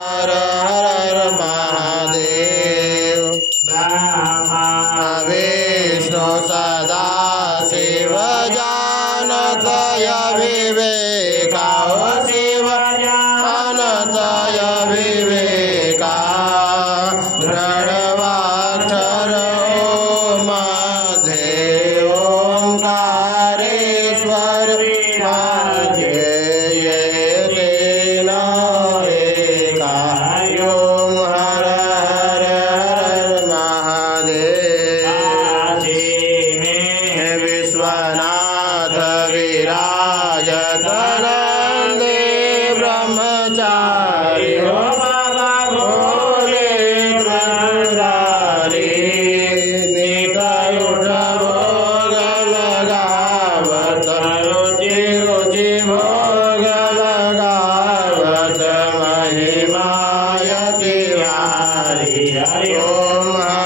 हर हर महादेव। ब्रह्मा विष्णु सदा शिव जानतय विवेका शिव जानतय विवेका प्रणवाक्षर मध्ये ओंकारेश्वर विश्वनाथ विराजतनंदे ब्रह्मचारी हो बाबा भोले त्रिपुरारी नित्य उठ भोग लगावत रुचि रुचि भोग लगावत महिमायति हरि हरि ओम